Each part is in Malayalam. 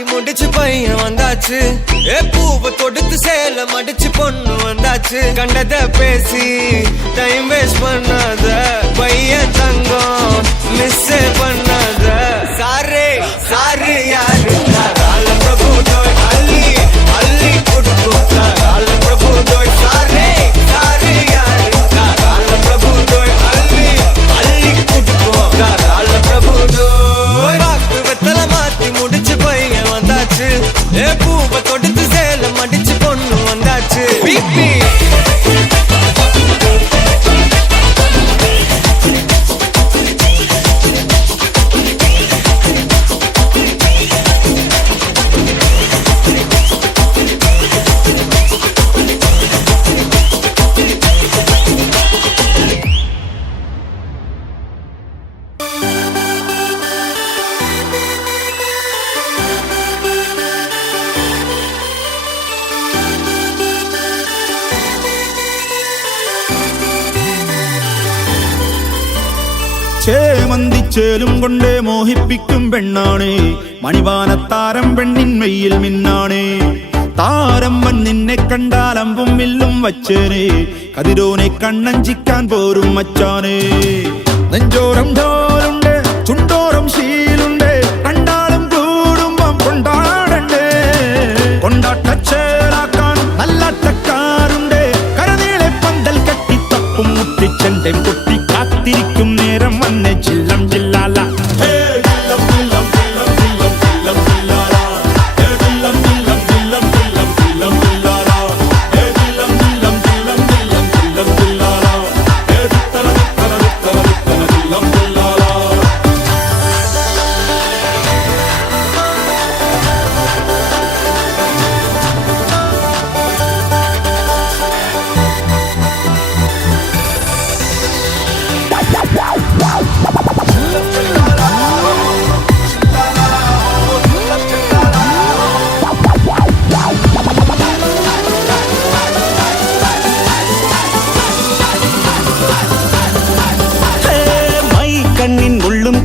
மாத்தி முடிச்சு பையன் வந்தாச்சு. பூவை தொடுத்து சேல மடிச்சு பொண்ணு வந்தாச்சு. கண்டத பேசி டைம் வேஸ்ட் பண்ணாத பையன் தங்கம் மிஸ் பண்ணாத. சாரே சாரு யாரு கால பிரபு தோய் அள்ளி அள்ளி குடுக்கு கால பிரபு தோய். சாரே சாரு யாரு கால பிரபு தோய் அள்ளி அள்ளி குடுக்கு கால பிரபு தோய். வாக்கு வெத்தல மாத்தி முடிச்சு பையன் வந்தாச்சு. பூவை தொடுத்து சேல மடிச்சு பொண்ணு வந்தாச்சு. பிபி ചേലും കൊണ്ടേ മോഹിപ്പിക്കും പെണ്ണാണേ. മണിവാനത്താരം പെണ്ണിൻ മെയ്യിൽ മിന്നാണേ. താരം വൻ നിന്നെ കണ്ടാൽ അമ്പും വില്ലും വച്ചേനെ. കതിരോനെ കണ്ണഞ്ചിക്കാൻ പോരും മച്ചാനേ. നെഞ്ചോരം ഢോലുണ്ട് ചുണ്ടോരം ശീലുണ്ട്. കണ്ടാലും കൂടുമ്പം കൊണ്ടാടണ്ടേ. കൊണ്ടാട്ടച്ചേലാക്കാൻ നല്ലാട്ടക്കാരുണ്ട്. കരനീളെ പന്തൽ കെട്ടി തപ്പും മുട്ടിച്ചെന്റെ കുട്ടി കാത്തിരിക്കും നേരം വന്നെ ചില്ലം ജില്ലാല.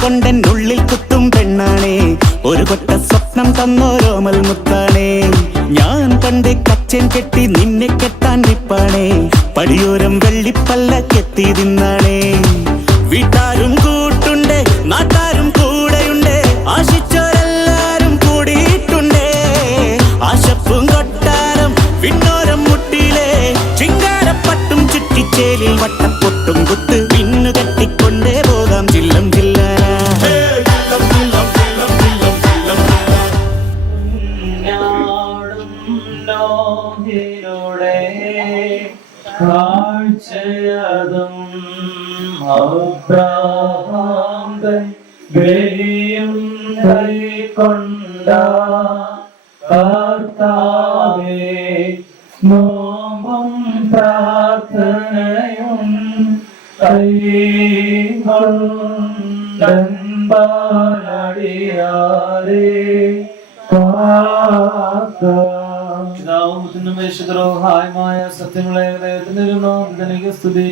കൊണ്ടെന്നുള്ളിൽ കുത്തും പെണ്ണാണേ. ഒരു കൊട്ട സ്വപ്നം തന്നോരോമൽ മുത്താണേ. ഞാൻ പണ്ട് കച്ചൻ കെട്ടി നിന്നെ കെട്ടാൻ നിപ്പാണേ. പടിയോരം വെള്ളിപ്പല്ല കെത്തി തിന്നാണേ. വീട്ടാരും കൂട്ടുണ്ട് നാട്ടാരും കൂടെയുണ്ട്. ആശിച്ചോരെല്ലാരും കൂടിയിട്ടുണ്ടേ. ആശപ്പും കൊട്ടാരം വിണ്ണോരം മുട്ടിയിലെ ചിങ്കാരപ്പട്ടും ചുറ്റിച്ചേലിൽ വട്ടപ്പൊട്ടും കുത്ത് പിന്നു കെട്ടിക്കൊണ്ടേ പോകാം ചില്ലം ജില്ല. കാഴ്ചയതും അബ്രഹാം ബലിയും കൈക്കൊണ്ട കർത്താവേ നോമ്പും പ്രാർത്ഥനയും കൈകൊണ്ടടിയാരേ ായ സത്യങ്ങളെ സ്തുതി.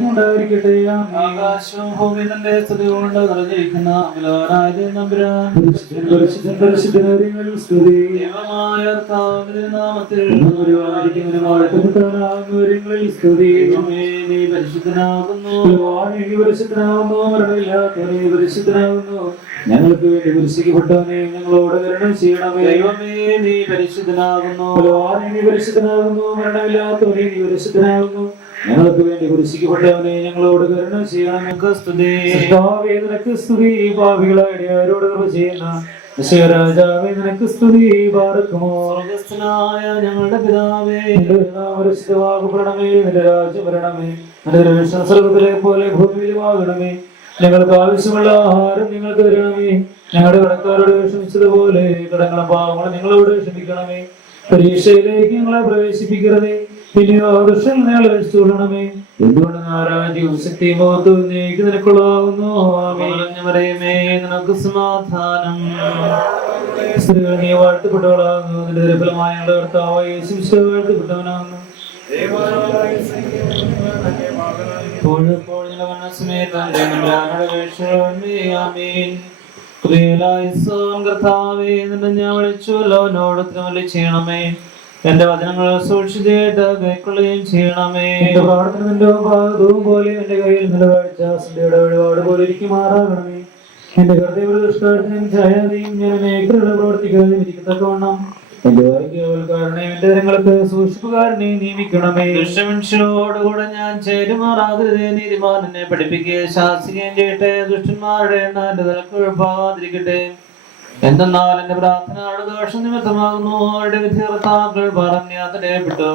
ഉണ്ടായിരിക്കട്ടെ. ആകാശവും ഭൂമി തന്റെ സ്തുതി കൊണ്ട് നിറഞ്ഞിരിക്കുന്ന ദൈവമായ നാമത്തിൽ സ്തുതി. നീ പരിശുദ്ധനാകുന്നു. പരിശുദ്ധനാകുന്നു. ഞങ്ങൾക്ക് വേണ്ടി കുരിശിക്കപ്പെട്ടവനെ ഞങ്ങളോട് കരുണ ചെയ്യണമേ. ദൈവമേ നീ പരിശുദ്ധനാകുന്നു. നീ പരിശുദ്ധനാകുന്നു. മരണമില്ലാത്തവനെ നീ പരിശുദ്ധനാകുന്നു. ഞങ്ങൾക്ക് വേണ്ടി കുരിശിക്കപ്പെട്ടവനെ ഞങ്ങളോട് കരുണ ചെയ്യണമേ. സ്തുതി. നിനക്ക് സ്തുതി. പാപികളായ ആരോട് കൃപ ചെയ്യുന്ന രാജാവേ നിനക്ക് സ്തുതി. പാർക്കുമോ സ്വർഗ്ഗസ്ഥനായ ഞങ്ങളുടെ പിതാവേ. പരിശുദ്ധമാകപ്പെടണമേ. നിന്റെ രാജ്യം വരണമേ. നിന്റെ സ്വർഗ്ഗത്തിലെ പോലെ ഭൂമിയിലുമാകണമേ. ഞങ്ങൾക്ക് ആവശ്യമുള്ള ആഹാരം ഞങ്ങൾക്ക് തരണമേ. ഞങ്ങളുടെ കടക്കാരോട് ക്ഷമിച്ചതുപോലെ കടങ്ങളും പാവങ്ങളും ഞങ്ങളോട് ക്ഷമിക്കണമേ. പരീക്ഷയിലേക്ക് ഞങ്ങളെ പ്രവേശിപ്പിക്കരുതേ. പിന്നെയോ ദുഷ്ടൻ ഞങ്ങളെ രക്ഷിച്ചുകൊള്ളണമേ. എന്തുകൊണ്ട് രാജ്യവും ശക്തിയും മഹത്വവും നീക്ക് നിനക്കുള്ളതാകുന്നു. നിനക്ക് സമാധാനം. സ്ത്രീകൾ നീ വാഴ്ത്തപ്പെട്ടവളാകുന്നു. നിന്റെ ദുർബലമായ ഞങ്ങളുടെ കർത്താവായ യേശു വാഴ്ത്തപ്പെട്ടവനാകുന്നു. കർത്താവേ നിന്നെ ഞാൻ വിളിച്ചുവല്ലോ, എന്നോട് ഉത്തരം ചെയ്യണമേ. എന്റെ വചനങ്ങൾ സൂക്ഷിച്ചിട്ട് കൈക്കൊള്ളുകയും ചെയ്യണമേ. എന്റെ പ്രാർത്ഥന നിന്റെ ഭാഗവും പോലെ എന്റെ കയ്യിൽ നിലവാഴ്ച സന്ധ്യയുടെ വഴിപാട് പോലെ ഇരിക്കുമാറാകണമേ. എന്റെ ഹൃദയ ദുഷ്കാരത്തിനും ചായാതെയും ഞാൻ മേഖലകളെ പ്രവർത്തിക്കാതെയും ഇരിക്കത്തക്കവണ്ണം എന്റെ വായിക്കാരനെയും എന്റെ തരങ്ങൾക്ക് സൂക്ഷിപ്പുകാരനെയും നിയമിക്കണമേ. ദുഷ്ടമനുഷ്യരോടുകൂടെ ഞാൻ ചേരുമാറാകരുതേ. നീതിമാൻ എന്നെ പഠിപ്പിക്കുകയും ശാസിക്കുകയും ചെയ്യട്ടെ. ദുഷ്ടന്മാരുടെ എണ്ണ എന്റെ തലക്കുഴപ്പാകാതിരിക്കട്ടെ. എന്തെന്നാൽ എന്റെ പ്രാർത്ഥന ദോഷം നിമിത്തമാകുന്നു. അവരുടെ വിധികർത്താക്കൾ പറഞ്ഞപ്പെട്ടു.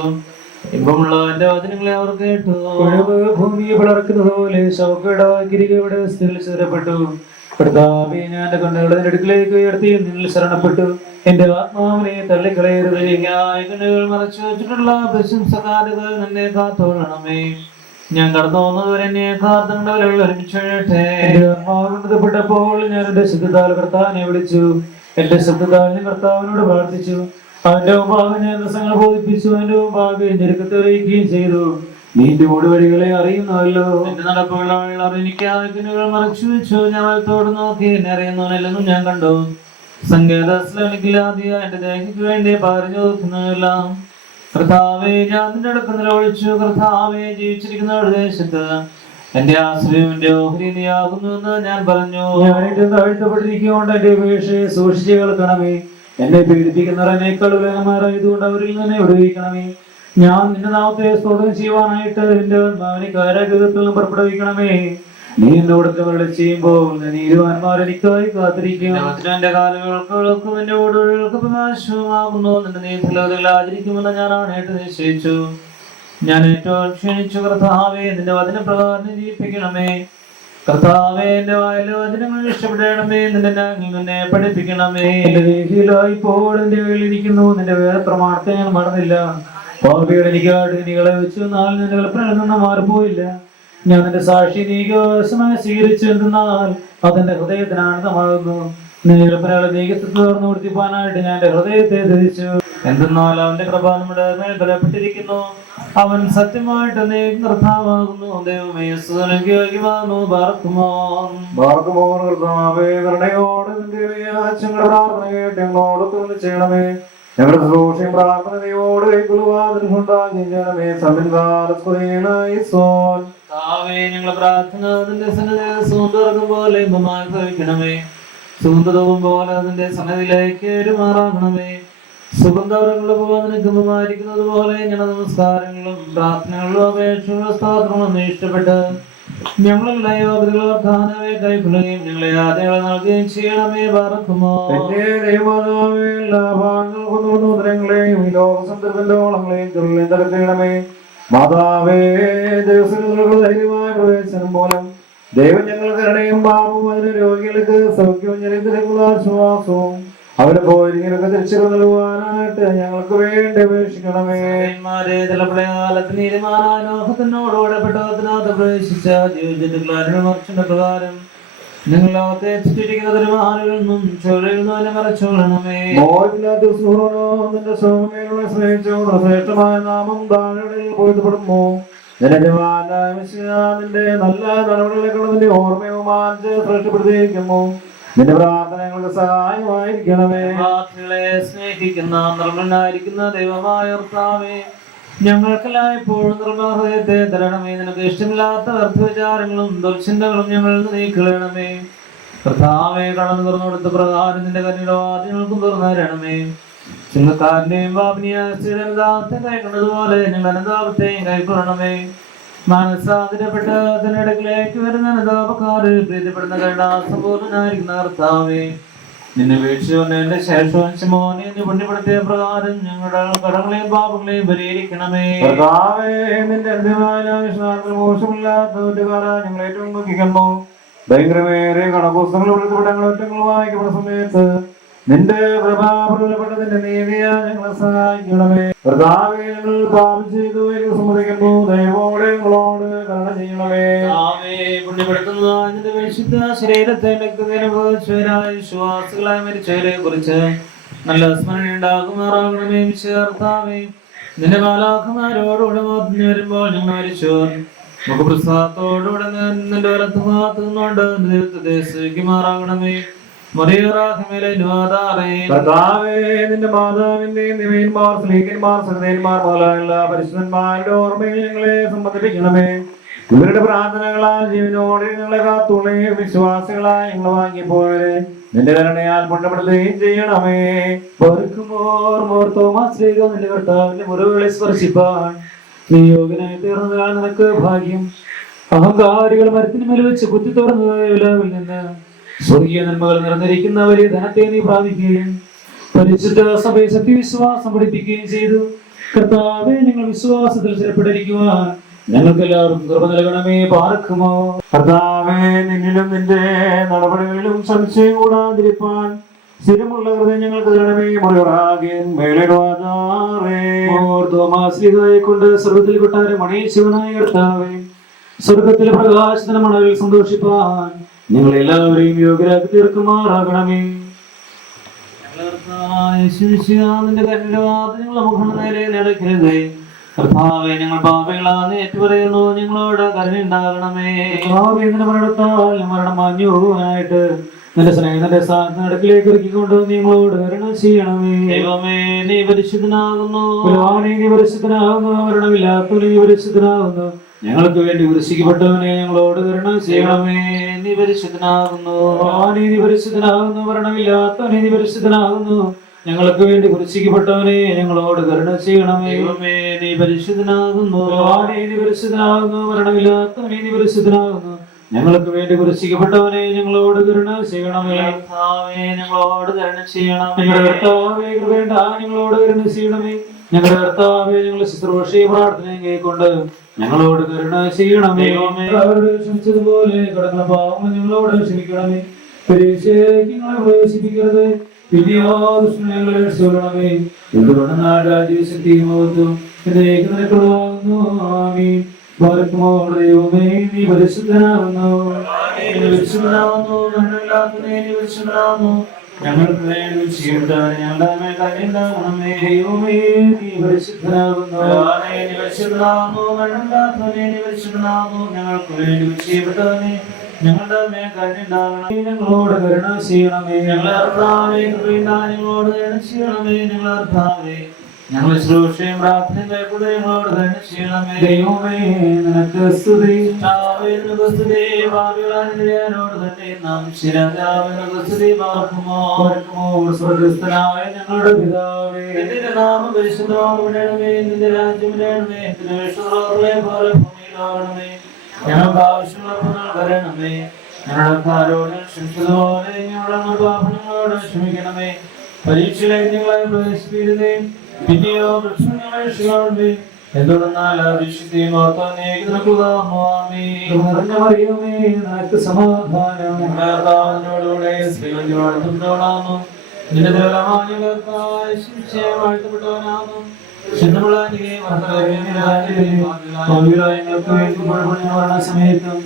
ഇമ്പമുള്ള എന്റെ വചനങ്ങളെ അവർ കേട്ടു. ഭൂമിയെ പിളർക്കുന്നത് പോലെ ശവക്കടവാക്കിരിക്കവിടെ സ്ഥിതിയിൽ സ്ഥിരപ്പെട്ടു. കർത്താവേ, ഞാൻ എന്റെ കണ്ണുകളെ അടുക്കിലേക്ക് ഉയർത്തി നിന്നിൽ ശരണപ്പെട്ടു. എന്റെ ആത്മാവിനെ തള്ളിക്കളയരുത്. കണ്ണുകൾ മറച്ചു വെച്ചിട്ടുള്ള പ്രശംസകാരുകൾ നിന്നെ കാത്തോളണമേ. ഞാൻ കടന്നു വന്നതുവരെ എന്നെ കാത്തവരകൾ ഒരുമിച്ച് ബന്ധപ്പെട്ടപ്പോൾ ഞാൻ എന്റെ ശബ്ദത്താൽ കർത്താവിനെ വിളിച്ചു. എന്റെ ശബ്ദത്താൽ ഞാൻ കർത്താവിനോട് പ്രാർത്ഥിച്ചു. അവന്റെ മുമ്പാകെ ഞാൻ ദിവസങ്ങൾ ബോധിപ്പിച്ചു. അവന്റെ മുമ്പാകെ ഞെരുക്കത്തെ അറിയിക്കുകയും ചെയ്തു. നീന്റെ മൂടുവഴികളെ അറിയുന്നല്ലോ. എന്റെ നടപ്പുകൾ അറിയിക്കാതെ മറച്ചു വെച്ചു. ഞാൻ വലത്തോട് നോക്കി എന്നെ അറിയുന്നവനെല്ലെന്നും ഞാൻ കണ്ടു. സങ്കേതത്തിലാദിയ എന്റെ ദേഹിക്ക് വേണ്ടി പറഞ്ഞു നോക്കുന്നില്ല. കർത്താവേ, ഞാൻ നിന്റെ അടുത്ത് നിലവിളിച്ചു. കർത്താവേ, ജീവിച്ചിരിക്കുന്ന ദേശത്ത് എന്റെ ആശ്രയം എന്റെ ഓഹരി നീയാകുന്നുവെന്ന് ഞാൻ പറഞ്ഞു. ഞാൻ ഏറ്റവും താഴ്ത്തപ്പെട്ടിരിക്കൊണ്ട് എന്റെ ഉപേക്ഷയെ സൂക്ഷിച്ചു കേൾക്കണമേ. എന്നെ പീഡിപ്പിക്കുന്നവർ എന്നേക്കാൾ ഉലകന്മാരായതുകൊണ്ട് അവരിൽ നിന്ന് വിടുവിക്കണമേ. ഞാൻ നിന്റെ നാമത്തെ സ്തോത്രം ചെയ്യുവാനായിട്ട് എന്റെ ഭാവന കാരാഗ്രഹത്തിൽ നിന്ന് പുറപ്പെടുവിക്കണമേ. നീ എന്നോട് ചെയ്യുമ്പോൾ നീതിമാന്മാർ എനിക്കായി കാത്തിരിക്കും. എന്റെ കാലുകൾക്കും എന്റെ ഓടുകൾക്ക് പ്രകാശമാകുന്നു. നിന്റെ നീതികൾ ആചരിക്കുമെന്ന് ഞാൻ ആണേട്ട് നിശ്ചയിച്ചു. ഞാൻ ഏറ്റവും ക്ഷണിച്ചു. കർത്താവേ, നിന്റെ വചനപ്രകാരം ജീവിപ്പിക്കണമേ. കർത്താവേ, എന്റെ വായിലെ വചനങ്ങൾ ഇഷ്ടപ്പെടണമേ. നിന്റെ എന്നെ പഠിപ്പിക്കണമേ. എന്റെ ദേഹിയിലായി ഇപ്പോൾ എന്റെ കയ്യിലിരിക്കുന്നു. നിന്റെ വേറെ പ്രമാണത്തെ ഞാൻ മറന്നില്ല. പാപികൾ എനിക്കായിട്ട് നിങ്ങളെ വെച്ചു. എന്നാൽ നിന്റെ കൽപ്പനയിൽ നിന്ന് മാറിപ്പോയില്ല. ഞാൻ നിന്റെ സാക്ഷി നീകവശമായി സ്വീകരിച്ചു. എന്തെന്നാൽ അതെന്റെ ഹൃദയത്തിന് ആനന്ദമാകുന്നു. നിന്റെ കൽപ്പനകളെ നീക്കത്തോർന്ന് വർത്തിപ്പാനായിട്ട് ഞാൻ എന്റെ ഹൃദയത്തെ ധരിച്ചു. എന്തെന്നാൽ അവന്റെ കൃപ നമ്മുടെ മേൽ ബലപ്പെട്ടിരിക്കുന്നു. അവൻ സത്യമായിട്ട് കർത്താവാകുന്നു. ദൈവമേ, യോഗ്യമാകുന്നു. ചെയ്യണമേ. ഞങ്ങളുടെ സന്തോഷം പ്രാർത്ഥന നീയോട് കൈക്കൊള്ളുവാതിനുണ്ടാകണമേ. ഞങ്ങളുടെ പ്രാർത്ഥന അതിന്റെ സന്നദ്ധ പോലെ ഭവിക്കണമേ. സുഗന്ധവും പോലെ അതിന്റെ സന്നദ്ധിയിലേക്ക് പെരുമാറാകണമേ. സുഗന്ധവരങ്ങളുടെ ഗുണമായിരിക്കുന്നത് പോലെ ഞങ്ങളുടെ നമസ്കാരങ്ങളും പ്രാർത്ഥനകളും അപേക്ഷകളും സ്തോത്രങ്ങളും ഇഷ്ടപ്പെട്ട് ഞങ്ങളുടെ യോഗ്യതകൾ വർദ്ധാനവെ കൈക്കൊള്ളുകയും ഞങ്ങളെ ആദ്യങ്ങളെ നൽകുകയും ചെയ്യണമേ. പാർക്കുമോ മാതാവേ, ധൈര്യമായ പ്രവേശനം മൂലം ദൈവം ഞങ്ങൾ കരുണയും പാപവും അതിന് രോഗികൾക്ക് സൗഖ്യവും ജനിതരക്കുള്ള ആശ്വാസവും അവരെ പോയിരിക്കലൊക്കെ തിരിച്ചു നൽകുവാനായിട്ട് ഞങ്ങൾക്ക് വേണ്ടി അപേക്ഷിക്കണമേ. ലോകത്തിനോടുകൂടെ പെട്ടതിനകത്ത് പ്രവേശിച്ച ജീവിതത്തിന്റെ പ്രകാരം നിങ്ങളത്തെ ആളുകളിൽ നിന്നും ചൊല്ലിൽ നിന്ന് മറച്ചോളണമേ. നിന്റെ സൗമ്യങ്ങളെ സ്നേഹിച്ചു ശ്രേഷ്ഠമായ നാമം താഴെ പോയിപ്പെടുന്നു. നിന്റെ നല്ല നടപടികളെക്കുള്ള നിന്റെ ഓർമ്മയും മാനിച്ച് ശ്രേഷ്ഠപ്പെടുത്തിയിരിക്കുന്നു. നിന്റെ പ്രാർത്ഥനകൾക്ക് സഹായമായിരിക്കണമേ. സ്നേഹിക്കുന്ന നിർമ്മലനായിരിക്കുന്ന ദൈവമായ കർത്താവേ, ഞങ്ങൾക്കെല്ലായ്പ്പോഴും നിർമ്മഹൃദയത്തെ തരണമേ. നിനക്ക് ഇഷ്ടമില്ലാത്ത വ്യർത്ഥവിചാരങ്ങളും ദുർചിന്തകളും ഞങ്ങൾ നീക്കളയണമേ. കർത്താവെ, കടന്നു തുറന്നുകൊടുത്ത പ്രകാരം നിന്റെ കരുണയുടെ വാതിലുകൾക്കും തുറന്നു തരണമേ. ചിങ്ങക്കാരന്റെയും പാപിനിയാസ്ത്രീയുടെ കൈക്കൊണ്ടതുപോലെ ഞങ്ങൾ അനുതാപത്തെയും കൈക്കൊള്ളണമേ. മനസ്സാതിരപ്പെട്ട അതിനിടക്കിലേക്ക് വരുന്ന അനുതാപക്കാര് പ്രീതിപ്പെടുന്ന കരുണാസമ്പൂർണ്ണനായിരിക്കുന്ന കർത്താവേ, നിന്നെ വീഴ്ചകൊണ്ട് എന്റെ ശേഷവംശമോനെ പുണ്യപ്പെടുത്തിയ പ്രകാരം ഞങ്ങളുടെ കടങ്ങളെയും പാപങ്ങളെയും പരിഹരിക്കണമേ. മോശമില്ലാത്ത ഞങ്ങൾ ഏറ്റവും നോക്കിക്കുന്നു. ഭയങ്കരമേറെ കണപുസ്തകങ്ങൾ ഒറ്റങ്ങൾ വായിക്കപ്പെടുന്ന സമയത്ത് നിന്റെ പ്രഭാപ്രബലപ്പെട്ടതിന്റെ നീതിയാ ഞങ്ങളെ സഹായിക്കണമേ. കർത്താവേ, ഞങ്ങൾ പാപം ചെയ്തു സമ്മതിക്കുന്നു. ദൈവമോടെ ഞങ്ങളോട് കരുണ ചെയ്യണമേ. ശരീരത്തെ വിശ്വാസികളായി മരിച്ചവരെ കുറിച്ച് നല്ല സ്മരണ ഉണ്ടാകുമാറാകണമേ. കർത്താവേ, നിന്റെ മാലാഖമാരോടുകൂടെ മോത്തിന് വരുമ്പോൾ ഞങ്ങൾ മരിച്ചു മുഖപ്രസാദത്തോടുകൂടെ നിന്റെ വലത്ത് ഭാഗത്ത് നിന്നുകൊണ്ട് ദൈവത്തെ സ്വീകരിക്കുമാറാകണമേ. കർത്താവേ, നിന്റെ മാതാവിന്റെയും നിമയന്മാർ സ്ലീഹന്മാർ സഹോദരന്മാർ മുതലായുള്ള പരിശുദ്ധന്മാരുടെ ഓർമ്മയിൽ ഞങ്ങളെ സംബന്ധിപ്പിക്കണമേ. ഇവരുടെ പ്രാർത്ഥനകളാൽ ജീവനോടെ ഞങ്ങളെ കാത്തുള്ളേ. വിശ്വാസികളായി ഞങ്ങൾ വാങ്ങിപ്പോയവരെ നിന്റെ കരുണയാൽ പുണ്യപ്പെടുത്തുകയും ചെയ്യണമേ. നിന്റെ കർത്താവിന്റെ മുറിവുകളെ സ്പർശിപ്പാൻ നീ യോഗ്യനായി തീർന്നതാൽ നിനക്ക് ഭാഗ്യം. അഹങ്കാരികൾ മരത്തിന് മേൽ വെച്ച് കുത്തി തുറന്നതായ വിലാവിൽ നിന്ന് സ്വർഗീയ നന്മകൾ നിറഞ്ഞിരിക്കുന്ന വലിയ ധനത്തെ നീ പ്രാപിക്കുകയും പരിശുദ്ധ സഭയെ സത്യവിശ്വാസം പഠിപ്പിക്കുകയും ചെയ്തു. കർത്താവെ, ഞങ്ങൾ വിശ്വാസത്തിൽ സ്ഥിരപ്പെട്ടിരിക്കുവാൻ ഞങ്ങൾക്ക് എല്ലാവർക്കും കൃപ നൽകണമേ. പാർക്കുമോ കർത്താവേ, നിന്നിലും നിന്റെ നടപടികളിലും സംശയം കൂടാതിരിപ്പാൻ സ്ഥിരമുള്ള ഹൃദയം ഞങ്ങൾക്ക് തരണമേ. മുറിവുറാകേൻ മേലിടുവാതാറേ കൊണ്ട് സ്വർഗത്തിൽ കൊട്ടാരം മണിശിവനായ കർത്താവേ, സ്വർഗത്തിലെ പ്രകാശത്തിന് മണലിൽ സന്തോഷിപ്പാൻ ഞങ്ങൾ എല്ലാവരെയും യോഗ്യരാക്കി തീർക്കുമാറാകണമേ. നിന്റെ കരുണാവാദം ഞങ്ങളുടെ മുഖം നേരെ നടക്കരുതേ. കർത്താവേ, ഞങ്ങൾ പാപികളാന്ന് ഏറ്റുപറയുന്നു, ഞങ്ങളോട് കരുണയുണ്ടാകണമേ. മരണം മാഞ്ഞുപോകാനായിട്ട് നിന്റെ സ്നേഹത്തിന്റെ അടുക്കിലേക്ക് ഇറക്കിക്കൊണ്ട് നിങ്ങളോട് കരുണ ചെയ്യണമേ. ദൈവമേ, നീ പരിശുദ്ധനാകുന്നു. നീ പരിശുദ്ധനാകുന്നു. മരണമില്ലാത്തവനെ നീ പരിശുദ്ധനാകുന്നു. ഞങ്ങൾക്ക് വേണ്ടി കുരിശിക്കപ്പെട്ടവനെ ഞങ്ങളോട് കരുണ ചെയ്യണമേ. നീ പരിശുദ്ധനാകുന്നു. നീ പരിശുദ്ധനാകുന്നു. മരണമില്ലാത്തവനെ നീ പരിശുദ്ധനാകുന്നു. ഞങ്ങൾക്ക് വേണ്ടി കുരിശിക്കപ്പെട്ടവനെ ഞങ്ങളോട് കരുണ ചെയ്യണമേ. ദൈവമേ, നീ പരിശുദ്ധനാകുന്നു. നീ പരിശുദ്ധനാകുന്നു. മരണമില്ലാത്തവനെ നീ പരിശുദ്ധനാകുന്നു. ഞങ്ങൾക്ക് വേണ്ടി കുരിശിക്കപ്പെട്ടവനെ ഞങ്ങളോട് കരുണ ചെയ്യണമേ. ഞങ്ങളോട് കരുണ ചെയ്യണമേ. ഞങ്ങളുടെ കർത്താവേ, കൃപേണ്ട ഞങ്ങളോട് കരുണ ചെയ്യണമേ. ഞങ്ങളുടെ കർത്താവേ, ഞങ്ങളുടെ ശുശ്രൂഷയും പ്രാർത്ഥനയും കൈക്കൊണ്ട് ഞങ്ങളോട് കരുണ ചെയ്യണമേ. അവരോട് ക്ഷമിച്ചതുപോലെ കടന്ന പാവങ്ങൾ ഞങ്ങളോട് ക്ഷമിക്കണമേ. പരീക്ഷയിലേക്ക് ഞങ്ങളെ പ്രവേശിപ്പിക്കരുത്. പിന്നെയോ ദുഷ്ടങ്ങളെ രക്ഷിക്കണമേ. എന്തുകൊണ്ടെന്നാൽ രാജ്യശക്തിയും മഹത്വവും എന്നേക്കും നിനക്കുള്ളതാകുന്നു. ആമീൻ. ദൈവമേ, നീ പരിശുദ്ധനാകുന്നു. ഞങ്ങൾക്ക് വേണ്ടി ഞങ്ങളുടെ മേൽ കരുണയുണ്ടാകണമേ. ദൈവമേ, നീ പരിശുദ്ധനാകുന്നു. ഞങ്ങൾക്ക് വേണ്ടി വിഷയപ്പെട്ടവനെ ഞങ്ങളുടെ മേൽ കരുണയുണ്ടാകണമേ. ഞങ്ങളോട് കരുണ ചെയ്യണമേ. ഞങ്ങളുടെ കർത്താവേ, ഞങ്ങളോട് കരുണ ചെയ്യണമേ. ഞങ്ങളുടെ കർത്താവേ, ഞങ്ങൾ ശുശ്രൂഷയും പ്രാർത്ഥനയും കൈക്കൊണ്ട് ഞങ്ങളോട് കരുണ ചെയ്യണമേ. ദൈവമേ, നിനക്ക് സ്തുതി. സ്വർഗ്ഗസ്ഥനായ ഞങ്ങളുടെ പിതാവേ, നിന്റെ നാമം പരിശുദ്ധമാകണമേ. നിന്റെ രാജ്യം വരണമേ. നിന്റെ വിശ്വപ്രവർത്തനങ്ങളെ പോലെ ഭൂമിയിലാകണമേ. ഞങ്ങൾക്ക് ആവശ്യമുള്ള വരണമേ. ഞങ്ങളുടെ കാരോട് ക്ഷമിച്ചതുപോലെ ഞങ്ങളുടെ പാപങ്ങളോട് ക്ഷമിക്കണമേ. പരീക്ഷയിലേക്ക് ഞങ്ങളെ പ്രവേശിപ്പിക്കരുതേ. പിന്നെയോ ഞങ്ങളെ രക്ഷിക്കണമേ. എന്തുകൊണ്ടെന്നാൽ വിശുദ്ധിയും നിനക്ക് സമാധാനം. കർത്താവിനോടുകൂടെ സ്ത്രീകളുടെ വാഴ്ത്തുന്നവനാകുന്നു. നിന്റെ വാഴ്ത്തപ്പെട്ടവനാകുന്നു. സമയത്തും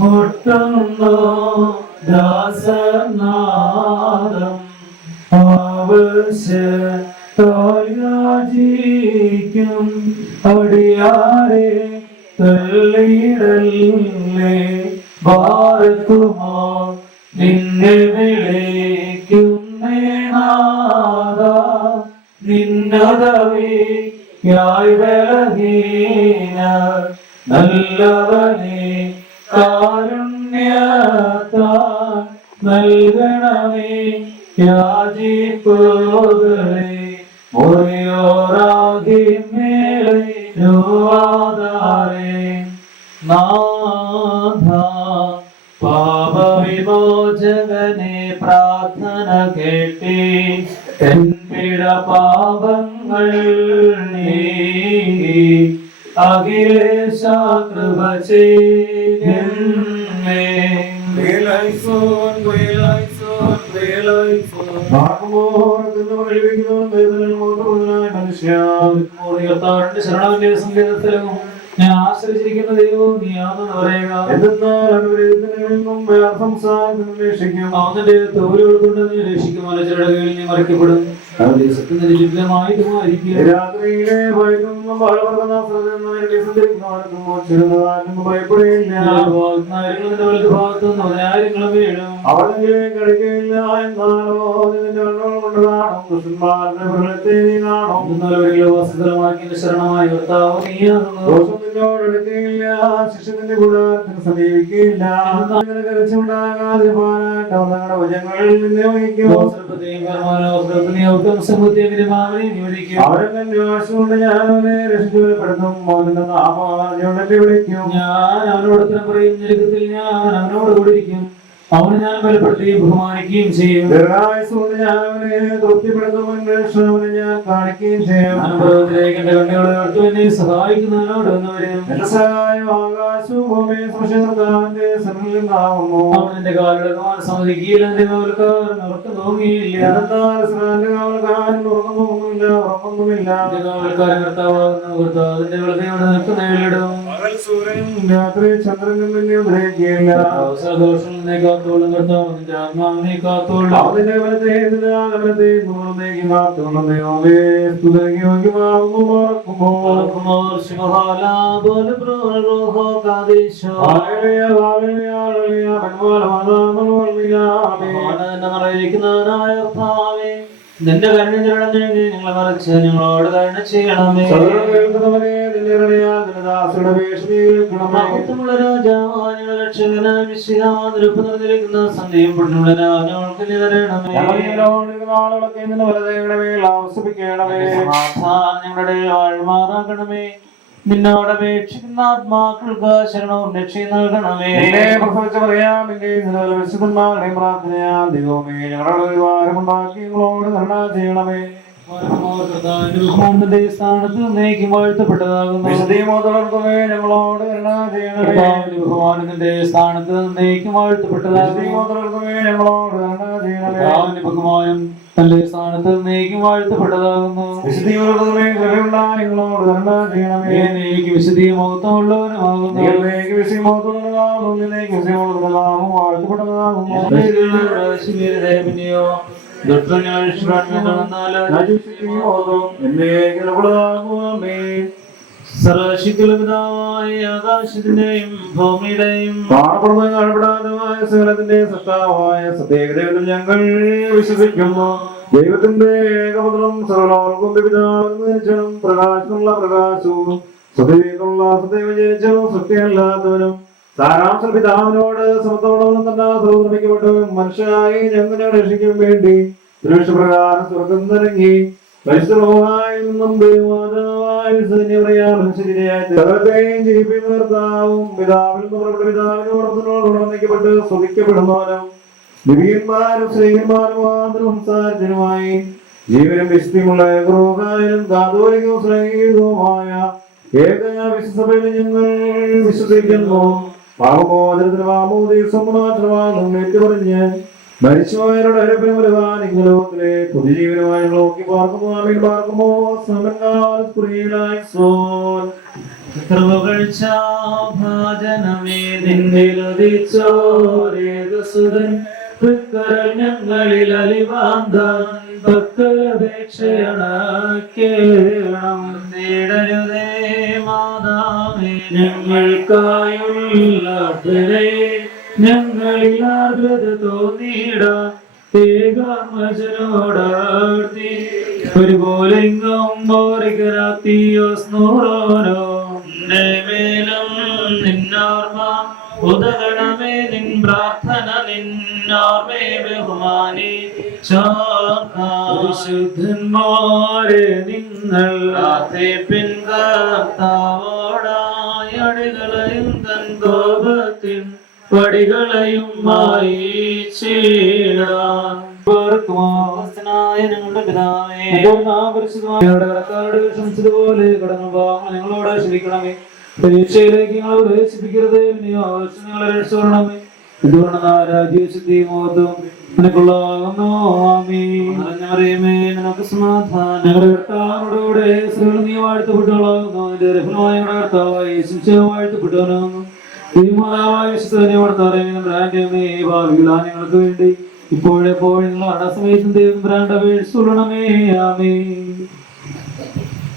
മുട്ടുന്നു ദാസനാദം ആവശ്യം അടിയാരെ തള്ളിയിടല്ലേ. ഭാരത്തുമോ നിന്നെ വിളിക്കുന്നേനാഥ. നിന്നതവിയായി ബലഹീന നല്ലവനെ കാരുണ്യത്താൽ നൽകണമേ. യാചിപ്പുകളെ മുറിയോറാകി മേലെ നാഥ. പാപവിമോചകനെ പ്രാർത്ഥന കേട്ടി പിഴ പാപങ്ങൾ നീ അഖിലേശ കൃപ ചെയ്യണമേ. ശരണത്തിന്റെ സങ്കേതത്തിലും ഞാൻ ആശ്രയിച്ചിരിക്കുന്ന ദൈവവും നീയാണെന്ന് പറയുക. അവന്റെ തോലുകൾ കൊണ്ട് നീ രക്ഷിക്കും. മലച്ചെടികളിൽ നീ മറിക്കപ്പെടും. അവരുടെ സത്യം നിശ്ചിതമായിട്ടുമായിരിക്കും. രാത്രിയിലെ ഭയക്കുന്ന ഭയപ്പെടില്ല. അവളെങ്കിലും കിടക്കില്ല. എന്നാലോ നിന്റെ കണ്ണുകൾ കൊണ്ട് കാണും. ദുഷ്ടന്മാരുടെ മൃഗത്തെ നീ കാണും. ശരണമായ കർത്താവ് നീയാകുന്നു. ദോഷം നിന്നോട് എടുക്കുകയില്ല. ശിഷ്യത്തിന്റെ കൂടാരത്തിന് സമീപിക്കുകയില്ല. കരച്ചുണ്ടാകാതിരിക്കാനായിട്ട് അവർ തങ്ങളുടെ ഭുജങ്ങളിൽ നിന്നെ വഹിക്കും. അവരെന്നെ നിവാസമുണ്ട്. ഞാൻ അവനെ രക്ഷിച്ചുകൊള്ളപ്പെടുത്തും. അവന്റെ നാമം വിളിക്കും. ഞാൻ അവനോട് പറയും. ഞെരുക്കത്തിൽ ഞാൻ അവനോട് കൂടിയിരിക്കും. അവന് ഞാൻ ബലപ്പെടുത്തുകയും ബഹുമാനിക്കുകയും ചെയ്യും. ദീർഘായുസ്സുകൊണ്ട് ഞാൻ അവനെ തൃപ്തിപ്പെടുത്തും. അവനെ ഞാൻ കാണിക്കുകയും ചെയ്യും. അനുഭവത്തിലേക്ക് എന്റെ കണ്ണുകളെ ഓർത്തു എന്നെ സഹായിക്കുന്നവനോട് വന്നവരും. എന്റെ സഹായം ആകാശവും ഭൂമിയും സൃഷ്ടികർത്താവിന്റെ സന്നിധിയിൽ നിന്നാകുന്നു. അവൻ എന്റെ കാലുകളെ സമ്മതിക്കുകയില്ല. എന്റെ കാവൽക്കാരൻ ഉറക്കം തോന്നിയില്ല. എന്റെ കാവൽക്കാരൻ ഉറങ്ങുന്നുമില്ല. എന്റെ കാവൽക്കാരൻ കർത്താവാകുന്നു. കർത്താവിന്റെ വെള്ളതയോടെ നിനക്ക് നേരിടും. പകൽ സൂര്യനും രാത്രി ചന്ദ്രനും നിന്നെ ഉദ്രവിക്കുകയില്ല. അവസരദോഷങ്ങളെ കാത്തോളും. കർത്താവ് നിന്റെ ആത്മാവിനെ കാത്തോളും. അവന്റെ ബലത്തെ പൂർണ്ണതയ്ക്ക് കാത്തോളും. ദൈവമേ സ്തുതിക്ക് യോഗ്യമാകുന്നു. നിന്റെ കരുണ ഞങ്ങളെ മറിച്ച് ഞങ്ങളോട് കരുണ ചെയ്യണമേ. മഹത്വമുള്ള രാജാവായ ഞങ്ങളുടെ രക്ഷകനായ മിശിഹാ, നിരപ്പ് നിറഞ്ഞിരിക്കുന്ന സന്ധ്യയും പുണ്യമുള്ള രാജാക്കൾക്ക് നീ തരണമേ. സമാധാനം ഞങ്ങളുടെ വാഴ്മാറാകണമേ. നിന്നോട് അപേക്ഷിക്കുന്ന ആത്മാക്കൾക്ക് ശരണവും രക്ഷയും നൽകണമേ. വിശുദ്ധന്മാരുടെയും പ്രാർത്ഥനയാൽ ദൈവമേ ഞങ്ങളുടെ ഉപകാരമുണ്ടാക്കി ഞങ്ങളോട് കരുണ ചെയ്യണമേ. ബഹുമാനത്തിന്റെ സ്ഥാനത്ത് എന്നേക്കും വാഴ്ത്തപ്പെട്ടതാകുന്നു. വിശുദ്ധിമോദർത്തുമേ ഞങ്ങളോട് കരുണ ചെയ്യണമേ. ബഹുമാനത്തിന്റെ സ്ഥാനത്ത് എന്നേക്കും വാഴ്ത്തപ്പെട്ടതാകുന്നു. വിശുദ്ധിമോദർത്തുമേ ഞങ്ങളോട് കരുണ ചെയ്യണമേ. ബഹുമാനം തന്റെ സ്ഥാനത്ത് എന്നേക്കും വാഴ്ത്തപ്പെട്ടതാകുന്നു. വിശുദ്ധിമോദർത്തുമേ കരുണയുണ്ടായി ഞങ്ങളോട് കരുണ ചെയ്യണമേ. എന്നേക്ക് വിശുദ്ധിയും മഹത്വമുള്ളവനുമാകുന്നു. വാഴ്ത്തപ്പെട്ടതാകുന്നു. സർവശക്തിയുള്ളപിതാവായ ആകാശത്തിന്റെയും ഭൂമിയുടെയും കാണപ്പെടാത്തതായ സകലത്തിന്റെ സൃഷ്ടാവായ സത്യേകദൈവത്തിൽ ഞങ്ങൾ വിശ്വസിക്കുന്നു. ദൈവത്തിന്റെ ഏകപുത്രം സർവ്വലോകവും പിതാവും പ്രകാശമുള്ള പ്രകാശവും സത്യത്തിനുള്ള സത്യം ജനിച്ചതും സത്യമല്ലാത്തവനും സാരാംശ പിതാവിനോട് സമത്തോളം തന്നെ സർവ്വനിർമ്മിക്കപ്പെട്ടവരും മനുഷ്യരായി ഞങ്ങളുടെ രക്ഷയ്ക്കും വേണ്ടി ദൃഷ്ടപ്രകാരം സ്വർഗം നിറങ്ങി പരിശുദ്ധമായി നിന്നും സകലത്തെയും ജീവിപ്പിക്കുന്ന കർത്താവും പിതാവിൽ നിന്ന് പുറപ്പെട്ട പിതാവിനോടൊപ്പത്തിനോട് ഉണർന്നിക്കപ്പെട്ട് സ്തുതിക്കപ്പെടുന്നവനും ദിവ്യന്മാരും സ്ത്രീയന്മാരും സംസാരിച്ചനുമായി ജീവനും വിശുദ്ധിയുമുള്ള ഏകോകായാലും കാതോലികവും സ്നേഹിതവുമായ ഏക വിശ്വസഭയിൽ ഞങ്ങൾ വിശ്വസിക്കുന്നു. പാപമോചനത്തിന് മാമോദീസം മാത്രമാണെന്നും ഏറ്റുപറഞ്ഞ് മരിച്ചുപോയവരുടെ അരപ്പിനും വരുവാനിക്കുന്ന ലോകത്തിലെ പുതുജീവനുമായി നോക്കി പാർക്കുമോ ആമീൻ പാർക്കുമോ ഭാജനമേ നിന്നിലുദിച്ചോരേകസുതൻ ഞങ്ങളിൽ അലിവാന്താൻ ഭക്തപേക്ഷയണക്കേണം നേടരുതേ മാതാവേ ഞങ്ങൾക്കായുള്ള ഞങ്ങളിൽ ആർദ്രത തോന്നിയിടാൻ ഏകാത്മജനോടാർത്തി ഒരുപോലെങ്കും മോറികരാത്തിയോസ്നൂറോനോ മേലും നിന്നോർമ്മ ഉദകണമേ നിൻ പ്രാർത്ഥന നിന്നോർമ്മേ ബഹുമാനി വിശുദ്ധന്മാരെ നിങ്ങൾ പിൻകർത്താവോടായ അടികളെയും തൻ കോപത്തിൻ പടികളെയും ഞങ്ങളുടെ പിതാവേ ക്ഷമിച്ചതുപോലെ ഞങ്ങളോട് ക്ഷമിക്കണമേ. പരീക്ഷയിലേക്ക് ഞങ്ങൾ പ്രവേശിപ്പിക്കരുതേ. ഞങ്ങളെ രക്ഷപ്പെടണമേ. നിനക്ക് സമാധാനം. ഞങ്ങളുടെ കർത്താവിനോടുകൂടെ സ്ത്രീകൾ നീ വാഴ്ത്തപ്പെട്ടവളാകുന്നു. നിന്റെ രഫലമായ കർത്താവായി വാഴ്ത്തപ്പെട്ടവനാകുന്നു. ഞങ്ങൾക്ക് വേണ്ടി ഇപ്പോഴെപ്പോഴും സമയത്തും ദൈവം അപേക്ഷിച്ചുള്ളണമേ. ആമേൻ.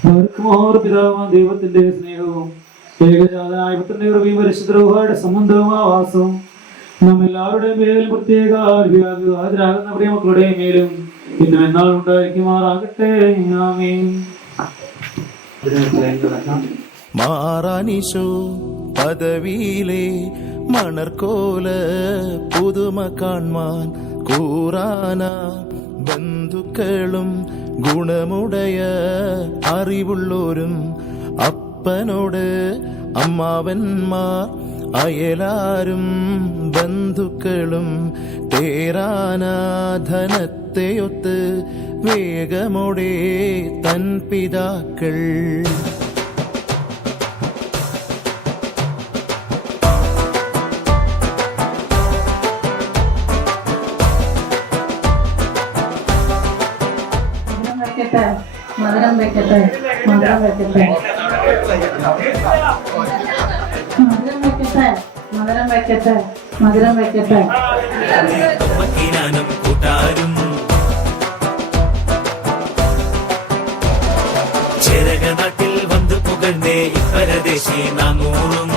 അവർക്കും ഓർ പിതാവാം ദൈവത്തിന്റെ സ്നേഹവും ഏകജാതനായ പുത്രന്റെ കൃപയും പരിശുദ്ധരുടെ സംബന്ധവും ആവാസവും നാം എല്ലാവരുടെയും മേലും പ്രത്യേക ഹാജരാകുന്ന പ്രിയമക്കളുടെയും മേലും ഇന്നും എന്നാൾ ഉണ്ടായിരിക്കുമാറാകട്ടെ. ആമേൻ. മാറാനിശോ പദവിയിലെ മണർക്കോല പുതുമ കാൺമാൻ കൂറാന ബന്ധുക്കളും ഗുണമുടയ അറിവുള്ളോരും അപ്പനോട് അമ്മാവന്മാർ അയലാരും ബന്ധുക്കളും തേരാനാധനത്തെയൊത്ത് വേഗമോടെ തൻ പിതാക്കൾ മധുരം വെക്കട്ടെ, മധുരം വെക്കട്ടെ, മധുരം വെക്കട്ടെ, മധുരം വെക്കട്ടെ, മധുരം വെക്കട്ടെ. കൂട്ടാരും ചെരക നാട്ടിൽ വന്നു പുകഴ്ന്നേ പരദേശി നാനൂറും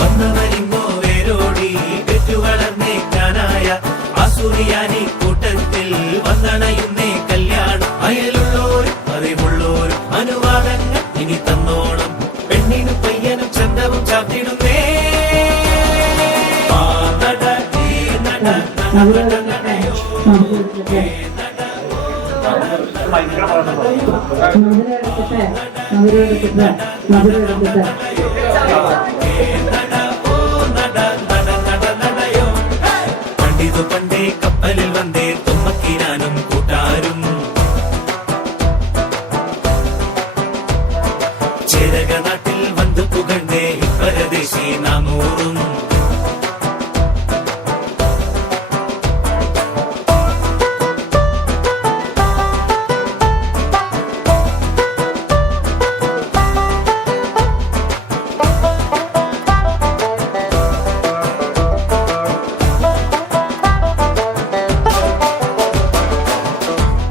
വന്നവരിങ്ങോ വേരോടി പെറ്റുവളർന്നേക്കാനായ ആസൂരിയാനി കൂട്ടത്തിൽ വന്നണയുന്നേ കല്യാണം. അയലുള്ളോരും അറിവുള്ളോരും അനുവാദങ്ങൾ ഇനി തന്നോണം. പെണ്ണിനും പയ്യനും ചന്തവും ചാത്തിടുന്നേ. മധുരം വെക്കട്ടെ, മധുരം വെക്കട്ടെ, മധുരം വെക്കട്ടെ. പണ്ടിതു പണ്ടേ കപ്പലിൽ വന്നേ തുമ്മക്കിനാനും കൂട്ടാരും ചെരക നാട്ടിൽ വന്നു പുകഴ്ന്നേ പരദേശി നാനൂറും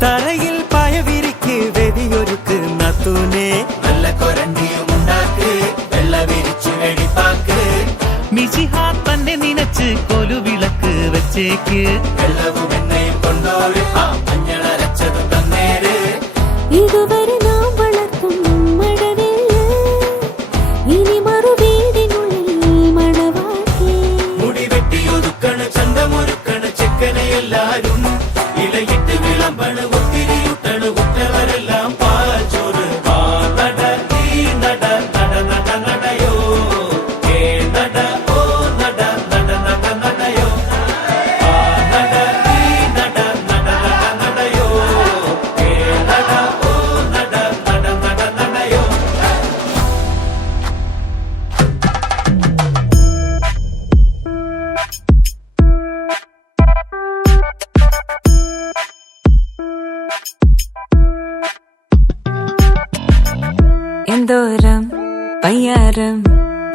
തറയിൽ പായവിരിക്ക് വെതിയൊരുക്ക് നത്തൂനെ നല്ല കൊരണ്ടിയും ഉണ്ടാക്ക് വെള്ള വിരിച്ചു വെടിപ്പാക്ക് മിശിഹാ തന്നെ നിനച്ച് കൊലുവിളക്ക് വെച്ചേക്ക് വെള്ളവും എണ്ണയും കൊണ്ടോര് മഞ്ഞളരച്ചത് തന്നേര് ഇതുവരെ നാം വളർത്തും മഴവില്ല് ഇനി മറുവീടിനുള്ളിൽ മണവാട്ടി മുടി വെട്ടിയൊതുക്കണ് ചന്തമൊരുക്കണ് ചെക്കനെ എല്ലാരും ഇലയിട്ട് വിളമ്പണ് ഒത്തിരിയുട്ടണ് കുട്ടവരെല്ലാം പാച്ചോറ് നട ഈ നട നട നട നടയോ ഏ നട ഓ നട നട നട നടയോ നട ഈ നട നട നട നടയോ ഏ നട ഓ നട നട നട നടയോ. എന്തോരം പയ്യാരം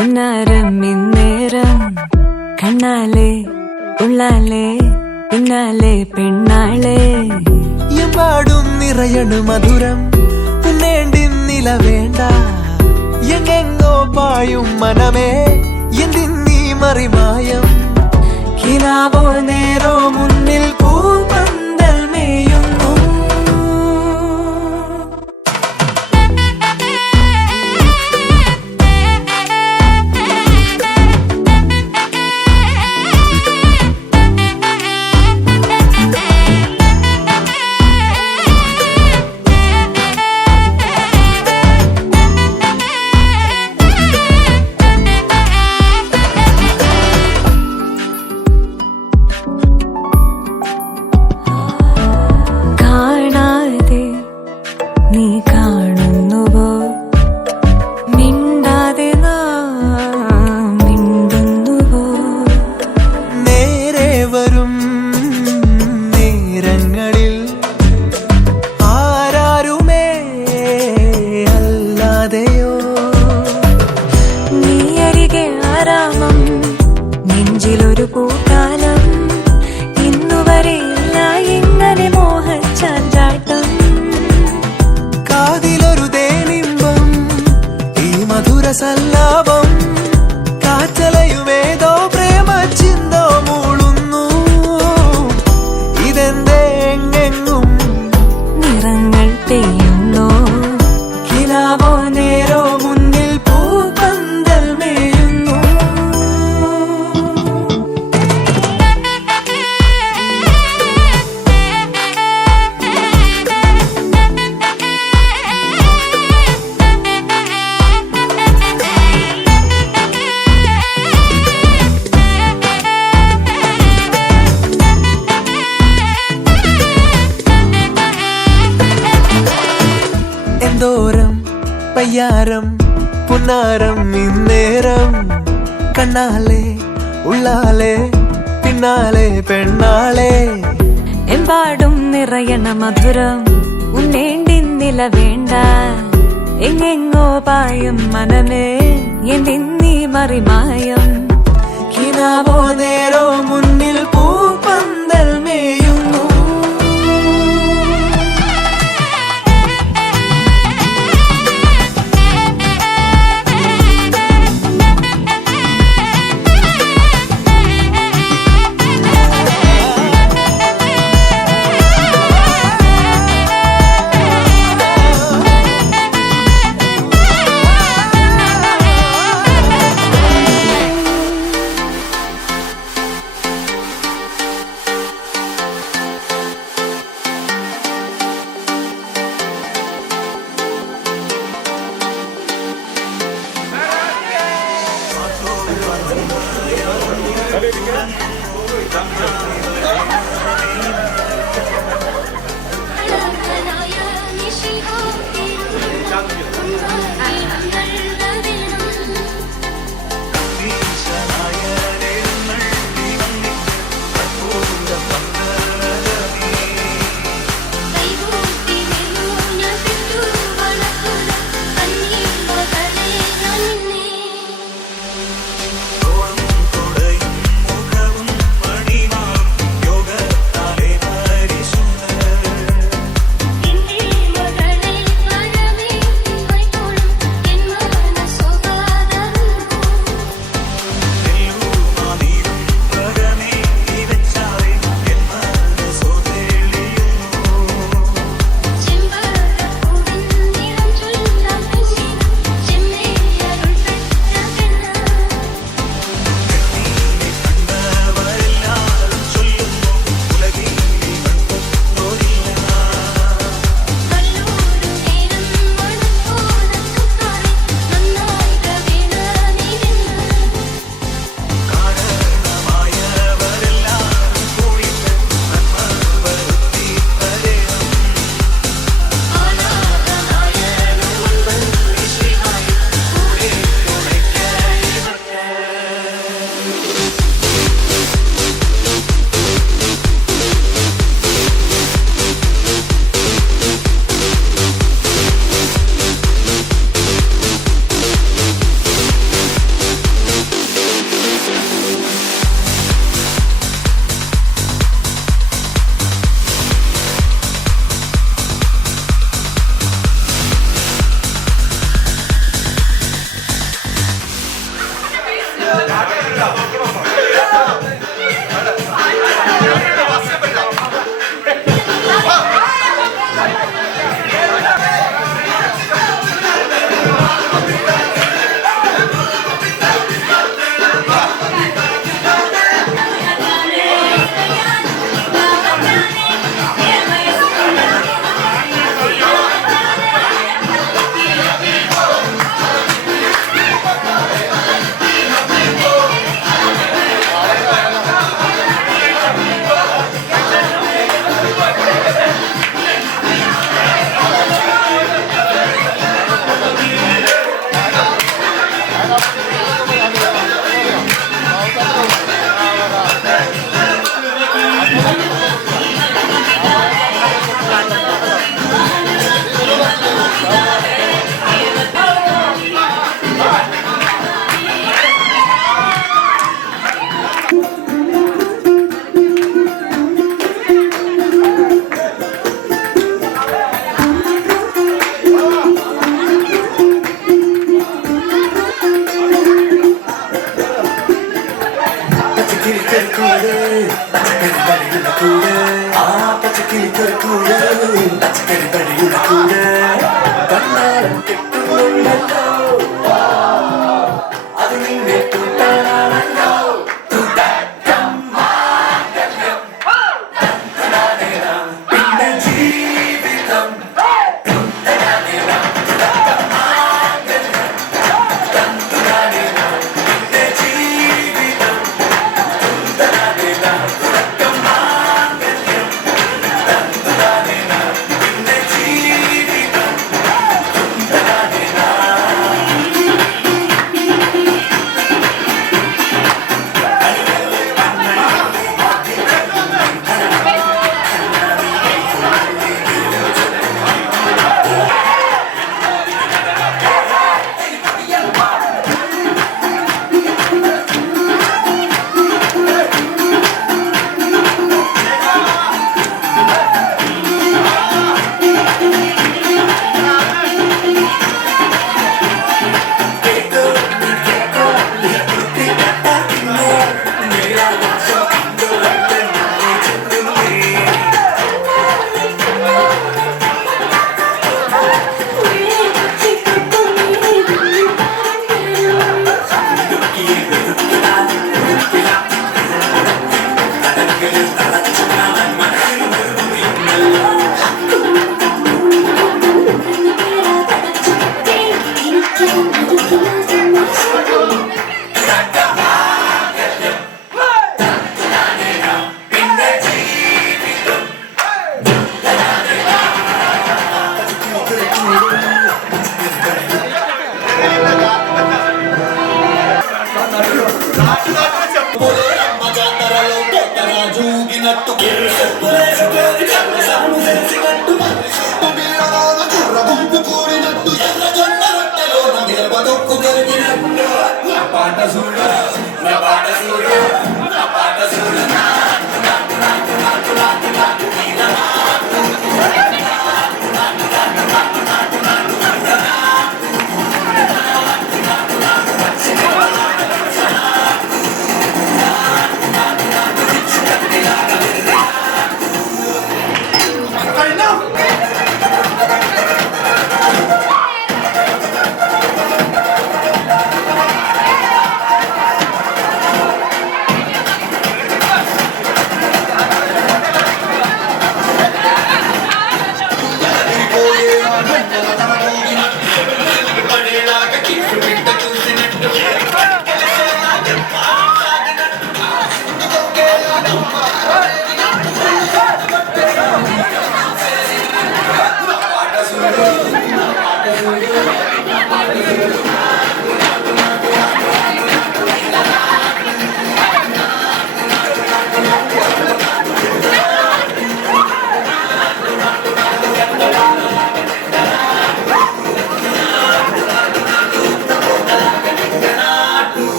ഉന്നാരം ഇന്നേരം കണ്ണാലെ ഉള്ളാലെ പിന്നാലെ പെണ്ണാളെ എമ്പാടും നിറയണ് മധുരം ഉണ്ണേണ്ടിന്നില വേണ്ട എങ്ങെങ്ങോ പായും മനമേ എന്തിന്നീ മറിമായം കിനാവോ നേരോ മുന്നിൽ പൂപ്പന്തൽ മേയുന്നു പയ്യാരം പുന്നാരം ഇന്നേരം കണ്ണാലെ ഉള്ളാലെ പിന്നാലെ പെണ്ണാളെ എമ്പാടും നിറയണ മധുരം ഉണ്ണേണ്ടിന്നില വേണ്ട എങ്ങെങ്ങോ പായും മനമേ എന്തിന്നീ മറിമായം കിനാവോ നേരോ മുന്നിൽ പൂപ്പന്തൽ മേയുന്നു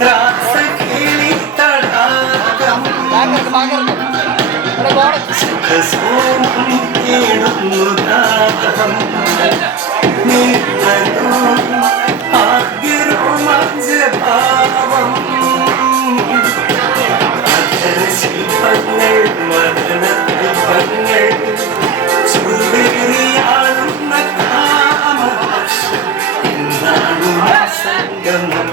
രാസകിളി തടാകം സുഖസോമം തേടുന്നു ദാഹം നീ വരൂ ആഗ്രഹം ശില്പങ്ങൾ മദനപങ്ങൾ ചുവേറിയാടുന്ന കാമഭാഷം എന്നാണ് സംഗമം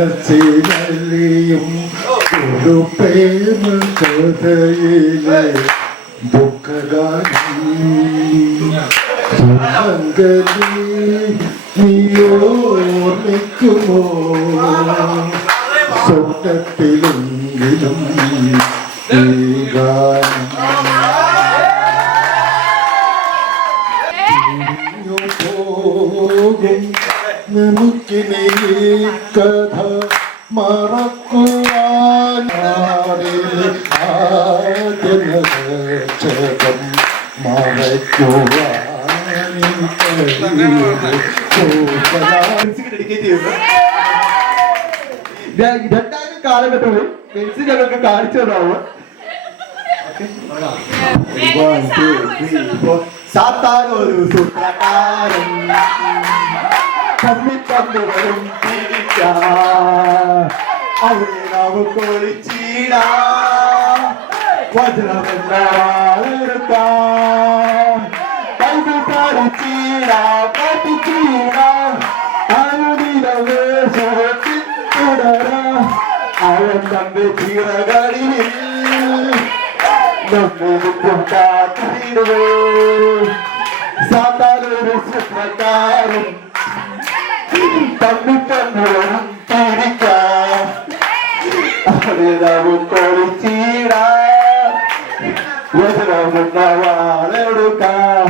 മനസ്സിലും ഒരു പ്രേമ കഥയിലെ ദുഃഖഗാനം നീയോർമ്മിക്കുമോ സ്വപ്നത്തിലെങ്കിലും ഈ ഗാനം പോകും നമുക്കിനി കഥ മറക്കുവാൻ ആദ്യനക്ഷകം മറക്കുവാൻ രണ്ടായിരം കാലഘട്ടങ്ങളിൽ പെൻസിൽ ഞങ്ങൾക്ക് കാണിച്ചു തന്നാവും. സാത്താനൊരു സൂത്രക്കാരൻ വരും അവിടെ നമുക്ക് ഒളിച്ചീടാ വജ്രമെടുക്കാം കൈ പഠിച്ചീടാ പഠിച്ചീടാ തന്റെ ചിറകളിൽ നമ്മൾക്കും കാത്തിരുവേ സാധാരണ സ്വപ്നക്കാരും തമ്മിട്ടങ്ങളും തിരിക്കാം അതിനാവും കൊളിച്ചീടാ വചനമെന്ന വാളെടുക്കാം